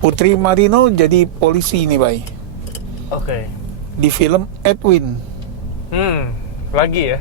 Putri Marino jadi polisi nih, Bay. Oke. Di film Edwin. Lagi ya.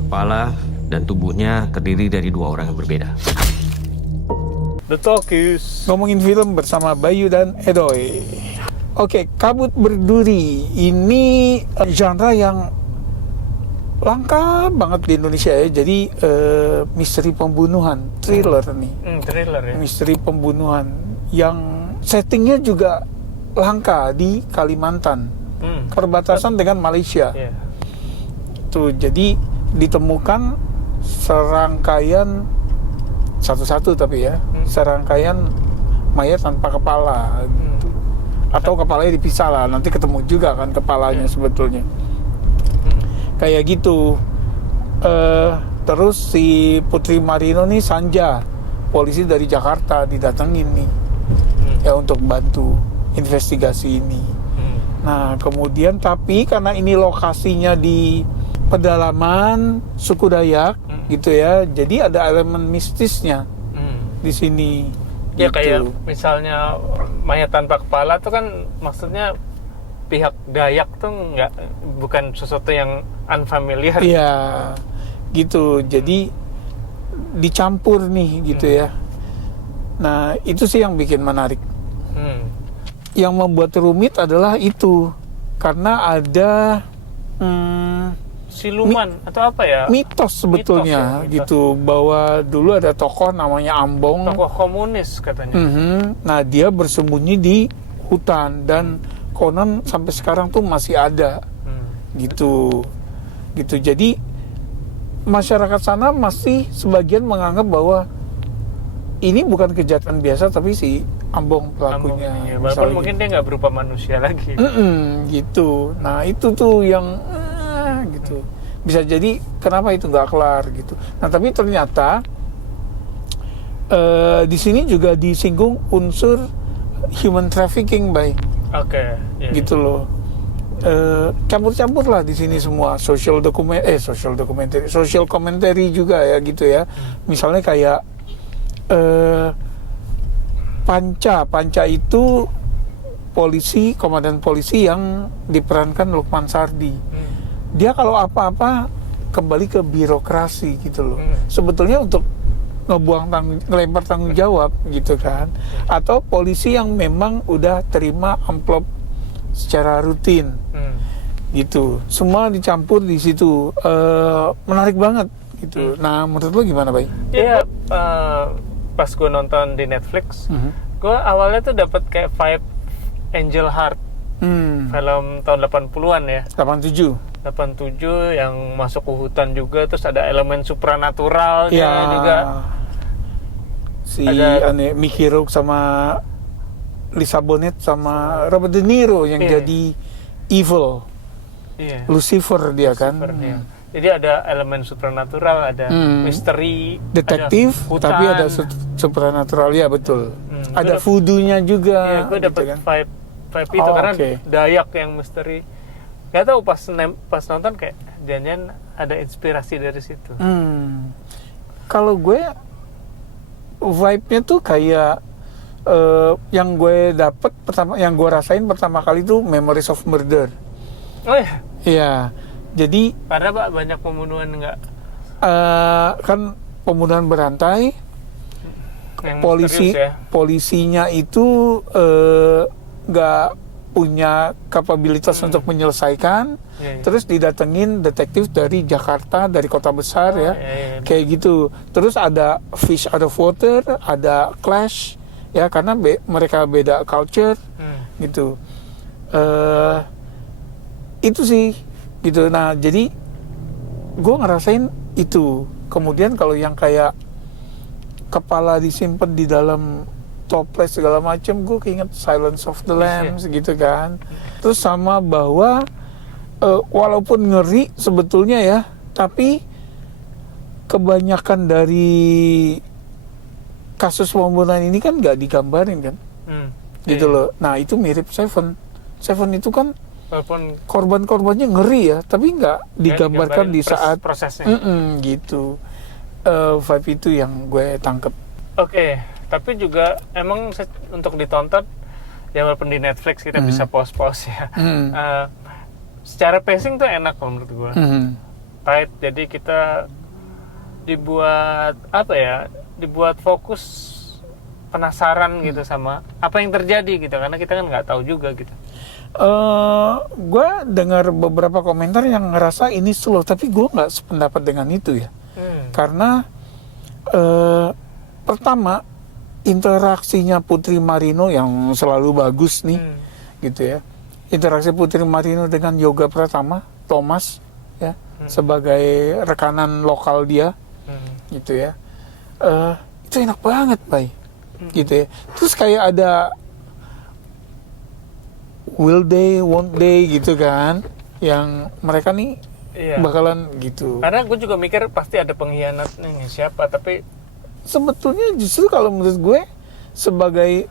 Kepala dan tubuhnya terdiri dari dua orang yang berbeda. The Talkies. Ngomongin film bersama Bayu dan Edoy. Oke, Kabut Berduri. Ini genre yang langka banget di Indonesia ya. Jadi misteri pembunuhan, thriller nih. Thriller ya. Misteri pembunuhan yang settingnya juga langka di Kalimantan. Perbatasan dengan Malaysia. Yeah. Tuh, jadi ditemukan serangkaian satu-satu tapi ya, serangkaian mayat tanpa kepala gitu. Atau kepalanya dipisah lah, nanti ketemu juga kan kepalanya sebetulnya. Kayak gitu. Terus si Putri Marino nih Sanja, polisi dari Jakarta didatengin nih ya untuk bantu investigasi ini. Nah kemudian tapi karena ini lokasinya di pedalaman suku Dayak gitu ya, jadi ada elemen mistisnya di sini. Ya gitu. kayak misalnya mayat tanpa kepala tuh kan maksudnya pihak Dayak tuh bukan sesuatu yang unfamiliar. Iya, gitu. Jadi dicampur nih gitu ya. Nah itu sih yang bikin menarik. Yang membuat rumit adalah itu karena ada siluman atau apa ya? mitos sebetulnya Mitos. gitu bahwa dulu ada tokoh namanya Ambong. Tokoh komunis katanya. Nah dia bersembunyi di hutan dan konon sampai sekarang tuh masih ada gitu. Jadi masyarakat sana masih sebagian menganggap bahwa ini bukan kejahatan biasa tapi si Ambong pelakunya. Ya, walaupun mungkin dia nggak berupa manusia lagi. Gitu. Nah itu tuh yang gitu. Bisa jadi kenapa itu nggak kelar gitu. Nah tapi ternyata di sini juga disinggung unsur human trafficking, Bay. Oke. Yeah. Gitu loh. Campur-campur lah di sini semua social commentary juga ya gitu ya. Misalnya kayak Panca itu polisi, komandan polisi yang diperankan Lukman Sardi. Dia kalau apa-apa kembali ke birokrasi gitu loh. Sebetulnya untuk ngelempar tanggung jawab gitu kan. Atau polisi yang memang udah terima amplop secara rutin. Gitu. Semua dicampur di situ. Menarik banget gitu. Nah, menurut lo gimana, Bay? Iya, pas gue nonton di Netflix, gue awalnya tuh dapat kayak vibe Angel Heart, film tahun 80-an ya. 87 yang masuk ke hutan juga, terus ada elemen supranaturalnya juga. Si Mickey Rourke sama Lisa Bonet sama Robert De Niro yang jadi evil. Lucifer dia kan. Iya. Jadi ada elemen supranatural, ada misteri, detektif, ada hutan, tapi ada supranatural ya betul. Ada voodoo-nya juga. Iya, gue dapet gitu kan? vibe itu karena Dayak yang misteri. Gak tau pas nonton kayak jangan ada inspirasi dari situ. Kalau gue vibe-nya tuh kayak yang gue dapet yang gue rasain pertama kali tuh Memories of Murder. Oh ya? Iya. Jadi karena Pak banyak pembunuhan nggak? Kan pembunuhan berantai. Yang Polisinya itu nggak punya kapabilitas untuk menyelesaikan. Terus didatengin detektif dari Jakarta, dari kota besar kayak gitu. Terus ada fish out of water, ada clash ya karena mereka beda culture gitu. Itu sih gitu. Nah jadi gue ngerasain itu. Kemudian kalau yang kayak kepala disimpan di dalam toples segala macam, gue keinget Silence of the Lambs gitu kan. Terus sama bahwa walaupun ngeri sebetulnya ya, tapi kebanyakan dari kasus pembunuhan ini kan nggak digambarin kan, gitu loh. Nah itu mirip Seven itu kan walaupun korban-korbannya ngeri ya, tapi nggak digambarkan di saat prosesnya. Gitu. vibe itu yang gue tangkep. Oke, tapi juga emang untuk ditonton ya walaupun di Netflix kita bisa pause ya. Secara pacing tuh enak kalau menurut gue. Tight, jadi kita dibuat apa ya? Dibuat fokus, penasaran gitu sama apa yang terjadi gitu, karena kita kan nggak tahu juga gitu. Gue dengar beberapa komentar yang ngerasa ini slow, tapi gue nggak sependapat dengan itu ya. Karena pertama interaksinya Putri Marino yang selalu bagus nih, gitu ya. Interaksi Putri Marino dengan Yoga Pratama, Thomas, ya, sebagai rekanan lokal dia, gitu ya. Itu enak banget, Bay, gitu ya. Terus kayak ada will they, won't they, gitu kan, yang mereka nih bakalan gitu. Karena gue juga mikir pasti ada pengkhianatnya siapa, tapi sebetulnya justru kalau menurut gue, sebagai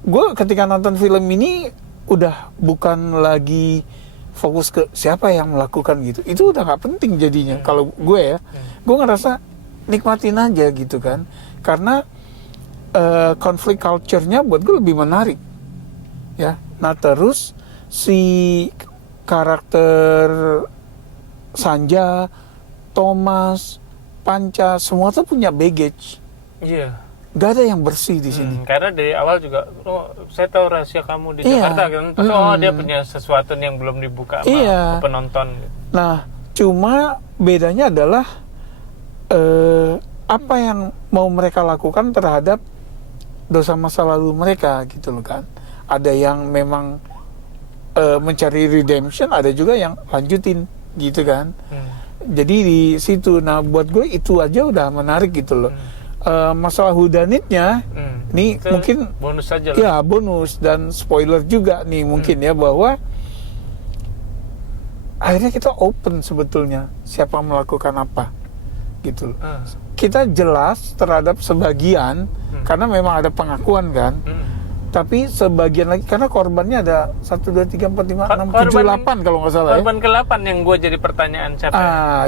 gue ketika nonton film ini udah bukan lagi fokus ke siapa yang melakukan gitu, itu udah nggak penting jadinya. Kalau gue ya, gue ngerasa nikmatin aja gitu kan, karena konflik culture-nya buat gue lebih menarik ya. Nah terus si karakter Sanja, Thomas, Panca, semua tuh punya baggage. Iya. Gak ada yang bersih di sini. Karena dari awal juga, saya tahu rahasia kamu di Jakarta kan. Terus dia punya sesuatu yang belum dibuka sama penonton. Nah, cuma bedanya adalah apa yang mau mereka lakukan terhadap dosa masa lalu mereka gitu loh kan. Ada yang memang mencari redemption, ada juga yang lanjutin gitu kan. Jadi di situ, nah buat gue itu aja udah menarik gitu loh. Masalah whodunitnya, nih itu mungkin bonus saja lah. Ya bonus dan spoiler juga nih mungkin ya, bahwa akhirnya kita open sebetulnya siapa melakukan apa gitu loh. Kita jelas terhadap sebagian karena memang ada pengakuan kan. Tapi sebagian lagi, karena korbannya ada 1, 2, 3, 4, 5, 6, 7, 8 kalau nggak salah. Korban ke-8 yang gue jadi pertanyaan siapa?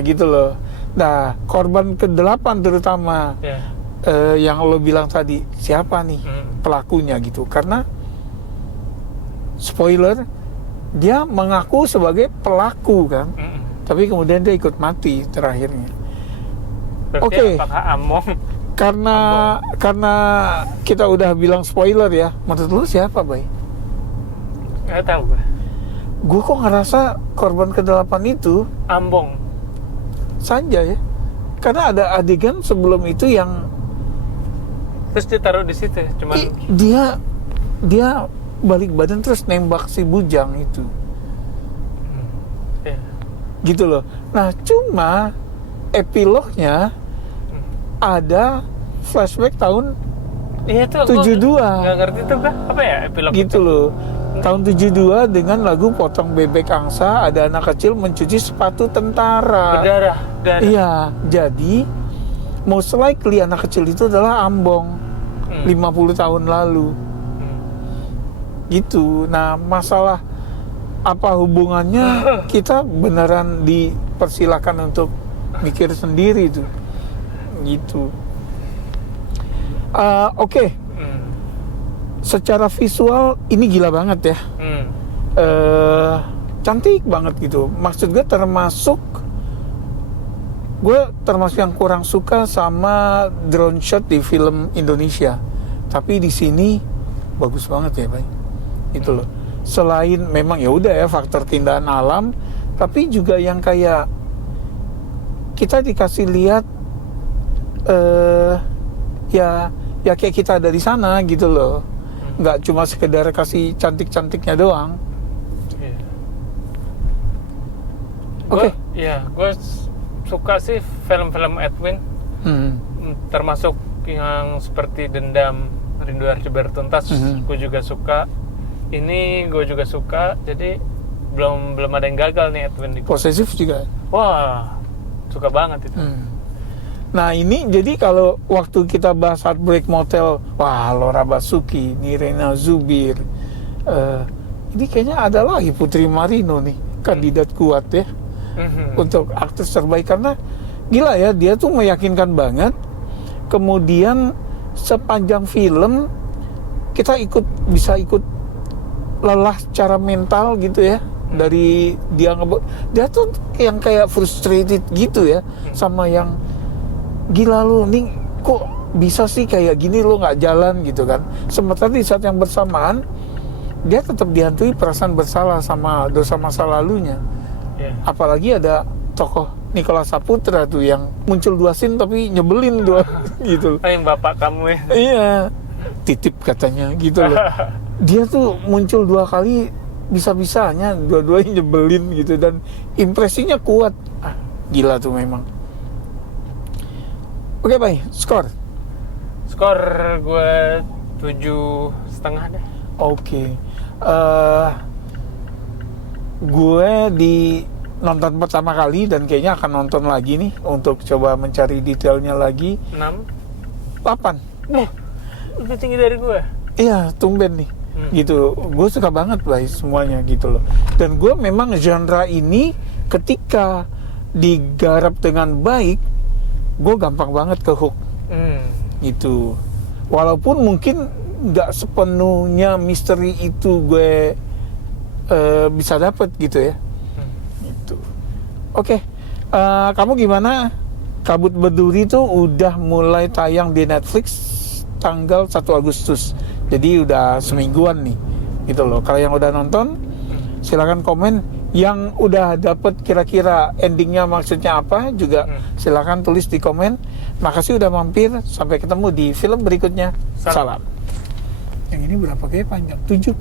Gitu loh. Nah, korban ke-8 terutama yang lo bilang tadi, siapa nih pelakunya gitu. Karena, spoiler, dia mengaku sebagai pelaku kan. Tapi kemudian dia ikut mati terakhirnya. Oke. Apakah Among? Karena kita udah bilang spoiler ya, menurut lu siapa, Bay? Nggak tahu gue. Gue kok ngerasa korban ke-8 itu Ambong saja ya, karena ada adegan sebelum itu yang terus ditaruh di situ, cuman dia balik badan terus nembak si bujang itu, gitu loh. Nah cuma epilognya ada flashback tahun 72. Nggak ngerti itu apa ya epilog gitu itu? Loh. Tahun 72 dengan lagu Potong Bebek Angsa, ada anak kecil mencuci sepatu tentara. Berdarah. Iya, jadi most likely anak kecil itu adalah Ambong 50 tahun lalu. Gitu. Nah, masalah apa hubungannya, kita beneran dipersilakan untuk mikir sendiri tuh. Gitu. Oke. Secara visual ini gila banget ya. Cantik banget gitu. Maksud gue termasuk yang kurang suka sama drone shot di film Indonesia. Tapi di sini bagus banget ya, Bay. Itu loh. Selain memang ya udah ya faktor keindahan alam, tapi juga yang kayak kita dikasih lihat ya kayak kita ada di sana gitu loh, nggak cuma sekedar kasih cantik-cantiknya doang. Oke. Ya, gue suka sih film-film Edwin, termasuk yang seperti Dendam, Rindu Harus Bertuntas, gue juga suka. Ini gue juga suka, jadi belum ada yang gagal nih Edwin. Posesif juga. Wah, suka banget itu. Nah ini jadi kalau waktu kita bahas Heartbreak Motel, wah Laura Basuki, Nirina Zubir, ini kayaknya ada lagi Putri Marino nih, kandidat kuat ya untuk aktris terbaik, karena gila ya, dia tuh meyakinkan banget. Kemudian sepanjang film kita bisa ikut lelah secara mental gitu ya, dari dia tuh yang kayak frustrated gitu ya, sama yang gila lu nih kok bisa sih kayak gini, lo nggak jalan gitu kan. Sementara di saat yang bersamaan dia tetap dihantui perasaan bersalah sama dosa masa lalunya. Apalagi ada tokoh Nicholas Saputra tuh yang muncul 2 scene tapi nyebelin dua gitu. Yang bapak kamu ya. Iya, titip katanya gitu loh. Dia tuh muncul 2 kali, bisa-bisanya dua-duanya nyebelin gitu, dan impresinya kuat. Gila tuh memang. Oke, Bay, skor gue 7,5 deh. Oke. Gue di nonton pertama kali dan kayaknya akan nonton lagi nih untuk coba mencari detailnya lagi. 8. Lebih tinggi dari gue. Iya, tumben nih. Gitu. Gue suka banget Bay semuanya gitu loh. Dan gue memang genre ini ketika digarap dengan baik, gue gampang banget ke hook. Gitu. Walaupun mungkin nggak sepenuhnya misteri itu gue bisa dapet gitu ya. Oke, kamu gimana? Kabut Berduri itu udah mulai tayang di Netflix tanggal 1 Agustus. Jadi udah semingguan nih, gitu loh. Kalau yang udah nonton, silakan komen. Yang udah dapet kira-kira endingnya maksudnya apa juga silakan tulis di komen. Makasih udah mampir. Sampai ketemu di film berikutnya. Salam. Yang ini berapa kayak panjang? 7.